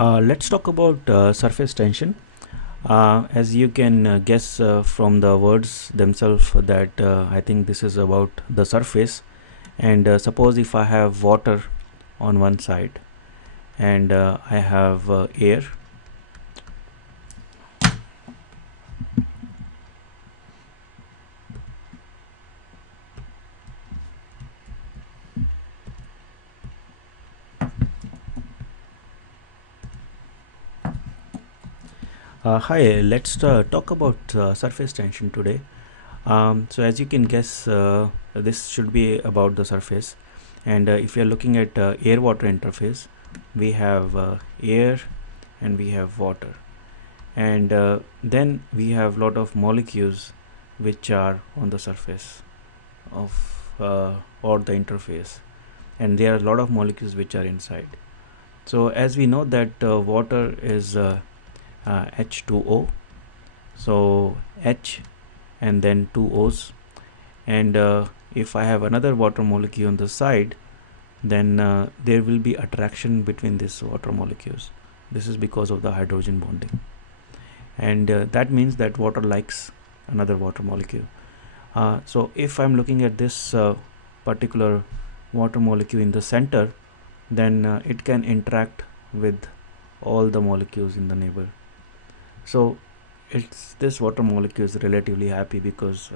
Let's talk about surface tension. As you can guess from the words themselves, that I think this is about the surface. And suppose if I have water on one side and I have air. Hi, let's talk about surface tension today. So as you can guess, this should be about the surface. And if you're looking at air-water interface, we have air and we have water. And then we have lot of molecules which are on the surface of or the interface. And there are a lot of molecules which are inside. So as we know that water is H2O. So H and then two O's, and if I have another water molecule on the side, then there will be attraction between these water molecules. This is because of the hydrogen bonding, and that means that water likes another water molecule. So if I'm looking at this particular water molecule in the center, then it can interact with all the molecules in the neighbor. So it's this water molecule is relatively happy because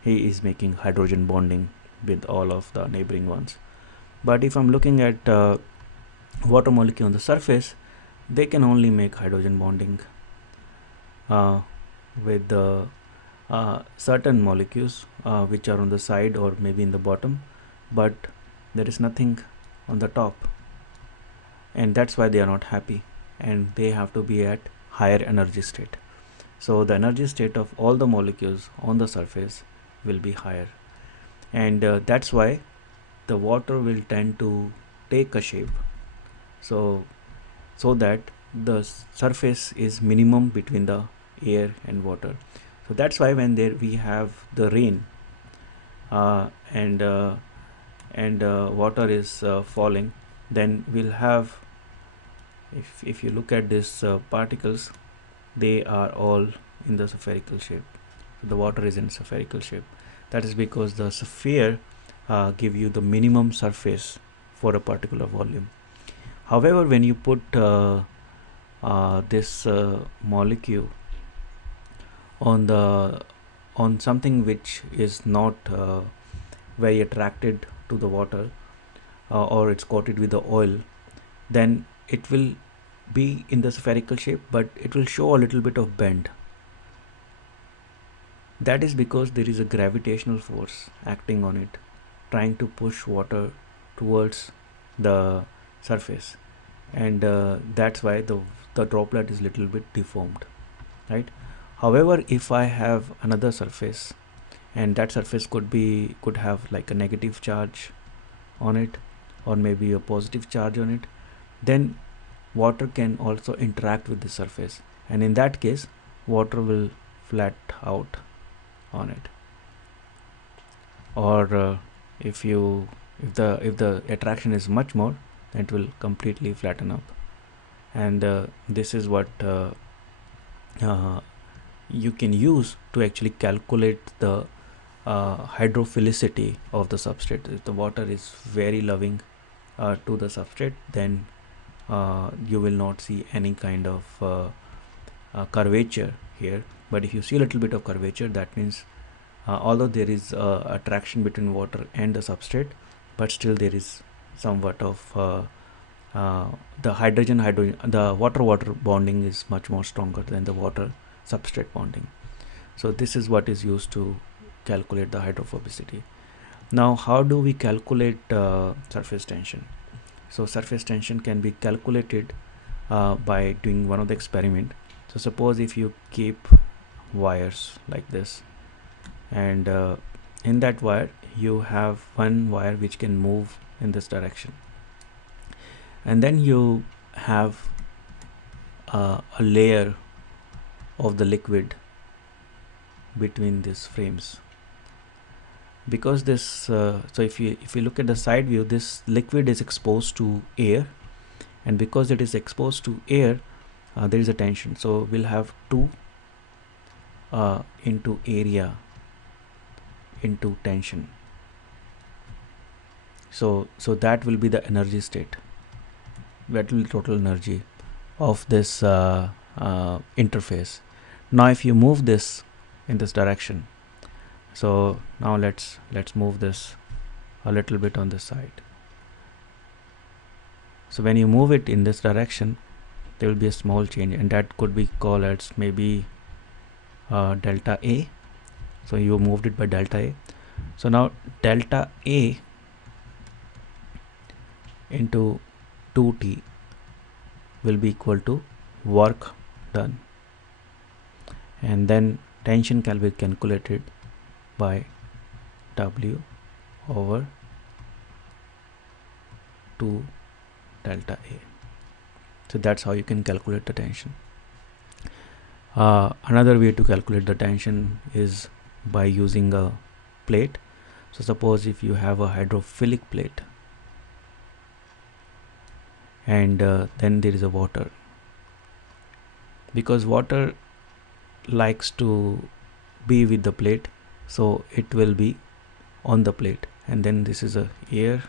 he is making hydrogen bonding with all of the neighboring ones. But if I'm looking at water molecule on the surface, they can only make hydrogen bonding with the certain molecules which are on the side or maybe in the bottom, but there is nothing on the top, and that's why they are not happy, and they have to be at higher energy state. So the energy state of all the molecules on the surface will be higher, and that's why the water will tend to take a shape, so that the surface is minimum between the air and water. So that's why when there we have the rain and water is falling, then we'll have, if you look at these particles, they are all in the spherical shape. The water is in spherical shape. That is because the sphere give you the minimum surface for a particular volume. However, when you put this molecule on something which is not very attracted to the water, or it's coated with the oil, then it will be in the spherical shape, but it will show a little bit of bend. That is because there is a gravitational force acting on it, trying to push water towards the surface, and that's why the droplet is little bit deformed, right? However, if I have another surface, and that surface could have like a negative charge on it, or maybe a positive charge on it, then water can also interact with the surface, and in that case water will flat out on it. Or if the attraction is much more, then it will completely flatten up. And this is what you can use to actually calculate the hydrophilicity of the substrate. If the water is very loving to the substrate, then you will not see any kind of curvature here. But if you see a little bit of curvature, that means although there is attraction between water and the substrate, but still there is somewhat of the water bonding is much more stronger than the water substrate bonding. So this is what is used to calculate the hydrophobicity. Now, how do we calculate surface tension? So surface tension can be calculated by doing one of the experiment. So suppose if you keep wires like this, and in that wire you have one wire which can move in this direction, and then you have a layer of the liquid between these frames, because this so if you look at the side view, this liquid is exposed to air, and because it is exposed to air, there is a tension. So we'll have 2 into area into tension. So that will be the energy state, that will be total energy of this interface. Now if you move this in this direction, so now let's move this a little bit on this side. So when you move it in this direction, there will be a small change, and that could be called as maybe delta A. So you moved it by delta A. So now delta A into 2T will be equal to work done, and then tension can be calculated by W over 2 delta A. So that's how you can calculate the tension. Another way to calculate the tension is by using a plate. So suppose if you have a hydrophilic plate, and then there is a water, because water likes to be with the plate, so it will be on the plate, and then this is a air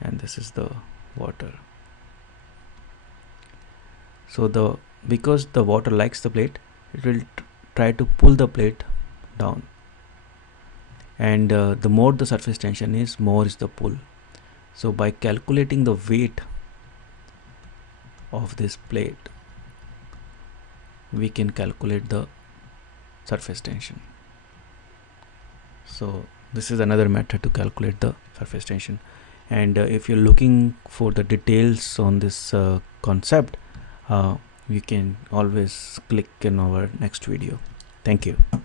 and this is the water. So because the water likes the plate, it will try to pull the plate down, and the more the surface tension is, more is the pull. So by calculating the weight of this plate, we can calculate the surface tension. So this is another method to calculate the surface tension. And if you're looking for the details on this concept, you can always click in our next video. Thank you.